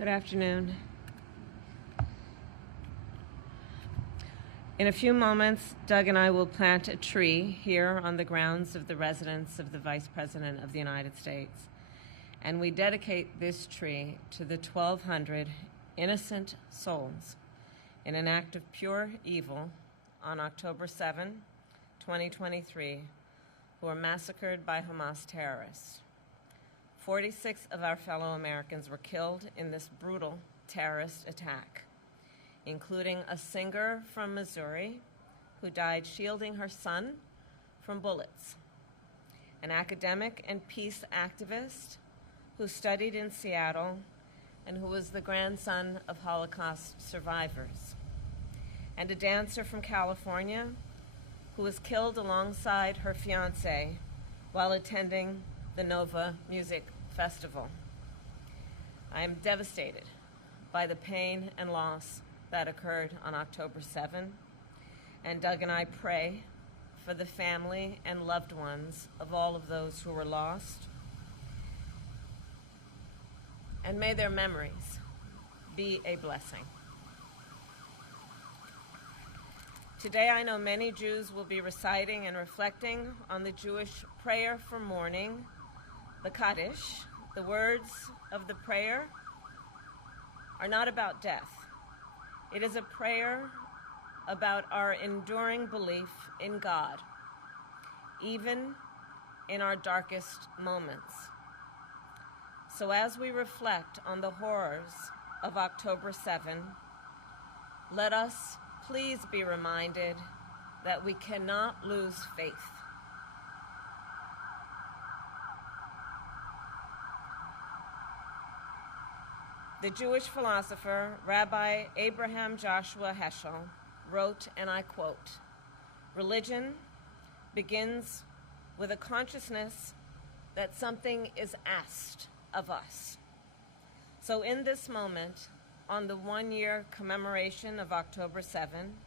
Good afternoon. In a few moments, Doug and I will plant a tree here on the grounds of the residence of the Vice President of the United States. And we dedicate this tree to the 1,200 innocent souls in an act of pure evil on October 7, 2023, who were massacred by Hamas terrorists. 46 of our fellow Americans were killed in this brutal terrorist attack, including a singer from Missouri who died shielding her son from bullets, an academic and peace activist who studied in Seattle and who was the grandson of Holocaust survivors, and a dancer from California who was killed alongside her fiancé while attending the Nova Music Festival. I am devastated by the pain and loss that occurred on October 7, and Doug and I pray for the family and loved ones of all of those who were lost, and may their memories be a blessing. Today, I know many Jews will be reciting and reflecting on the Jewish prayer for mourning, the Kaddish. The words of the prayer are not about death. It is a prayer about our enduring belief in God, even in our darkest moments. So as we reflect on the horrors of October 7, let us please be reminded that we cannot lose faith. The Jewish philosopher Rabbi Abraham Joshua Heschel wrote, and I quote, "Religion begins with a consciousness that something is asked of us." So in this moment, on the one-year commemoration of October 7,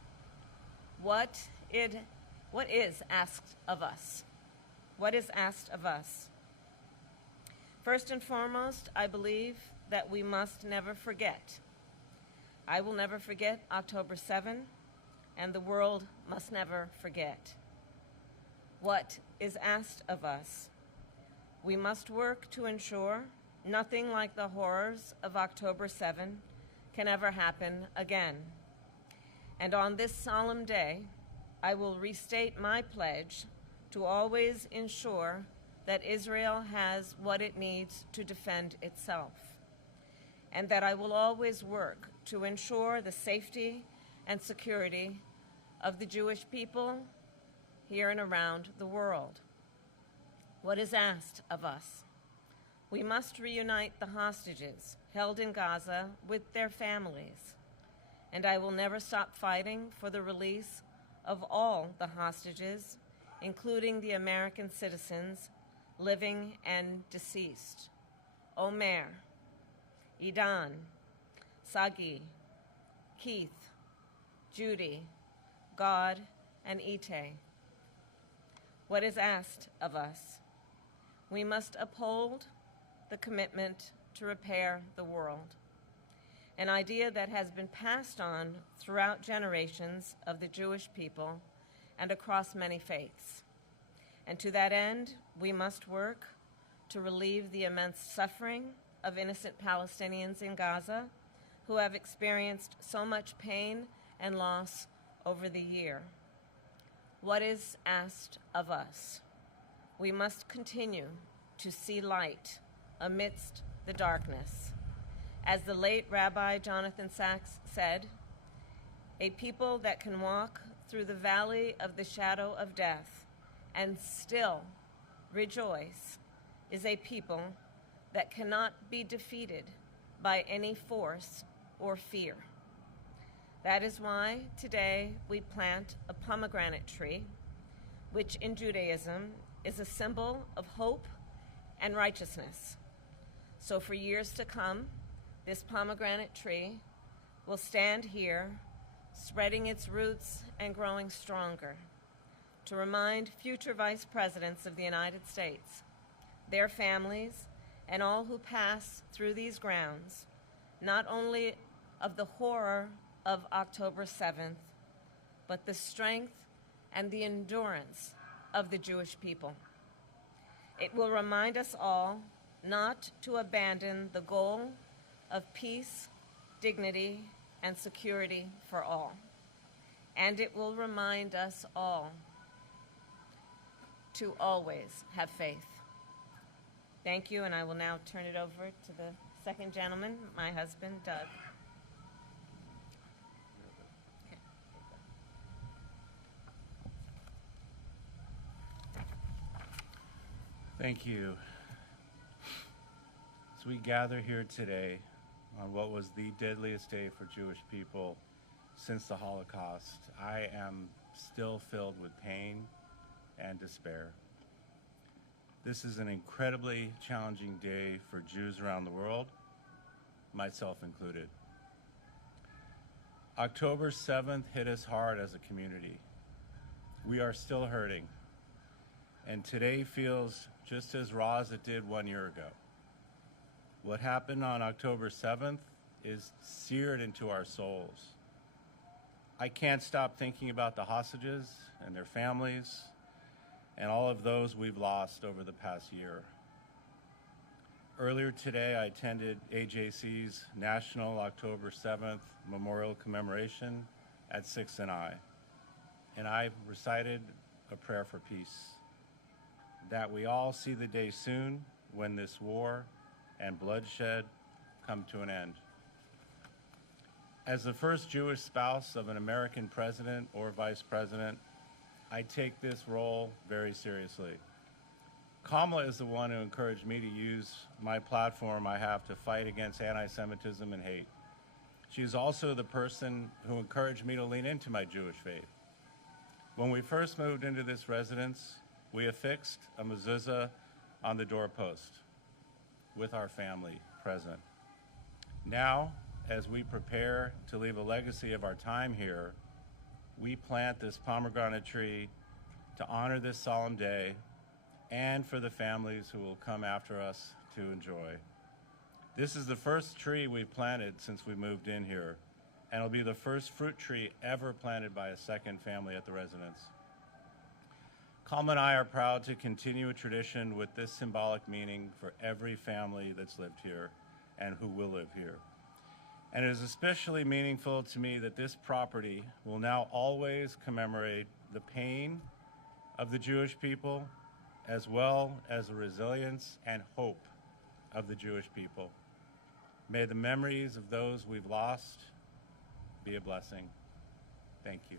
what is asked of us? What is asked of us? First and foremost, I believe that we must never forget. I will never forget October 7, and the world must never forget. What is asked of us? We must work to ensure nothing like the horrors of October 7 can ever happen again. And on this solemn day, I will restate my pledge to always ensure that Israel has what it needs to defend itself, and that I will always work to ensure the safety and security of the Jewish people here and around the world. What is asked of us? We must reunite the hostages held in Gaza with their families, and I will never stop fighting for the release of all the hostages, including the American citizens, living and deceased: Omer, Idan, Sagi, Keith, Judy, God, and Ite. What is asked of us? We must uphold the commitment to repair the world, an idea that has been passed on throughout generations of the Jewish people and across many faiths. And to that end, we must work to relieve the immense suffering of innocent Palestinians in Gaza who have experienced so much pain and loss over the year. What is asked of us? We must continue to see light amidst the darkness. As the late Rabbi Jonathan Sacks said, "A people that can walk through the valley of the shadow of death and still rejoice is a people that cannot be defeated by any force or fear." That is why today we plant a pomegranate tree, which in Judaism is a symbol of hope and righteousness. So for years to come, this pomegranate tree will stand here, spreading its roots and growing stronger, to remind future vice presidents of the United States, their families, and all who pass through these grounds not only of the horror of October 7th, but the strength and the endurance of the Jewish people. It will remind us all not to abandon the goal of peace, dignity, and security for all. And it will remind us all to always have faith. Thank you, and I will now turn it over to the second gentleman, my husband, Doug. Thank you. As we gather here today on what was the deadliest day for Jewish people since the Holocaust, I am still filled with pain and despair. This is an incredibly challenging day for Jews around the world, myself included. October 7th hit us hard as a community. We are still hurting, and today feels just as raw as it did 1 year ago. What happened on October 7th is seared into our souls. I can't stop thinking about the hostages and their families and all of those we've lost over the past year. Earlier today, I attended AJC's National October 7th Memorial Commemoration at 6 and I recited a prayer for peace, that we all see the day soon when this war and bloodshed come to an end. As the first Jewish spouse of an American president or vice president, I take this role very seriously. Kamala is the one who encouraged me to use my platform I have to fight against anti-Semitism and hate. She's also the person who encouraged me to lean into my Jewish faith. When we first moved into this residence, we affixed a mezuzah on the doorpost with our family present. Now, as we prepare to leave a legacy of our time here, we plant this pomegranate tree to honor this solemn day and for the families who will come after us to enjoy. This is the first tree we've planted since we moved in here, and it'll be the first fruit tree ever planted by a second family at the residence. Kamala and I are proud to continue a tradition with this symbolic meaning for every family that's lived here and who will live here. And it is especially meaningful to me that this property will now always commemorate the pain of the Jewish people, as well as the resilience and hope of the Jewish people. May the memories of those we've lost be a blessing. Thank you.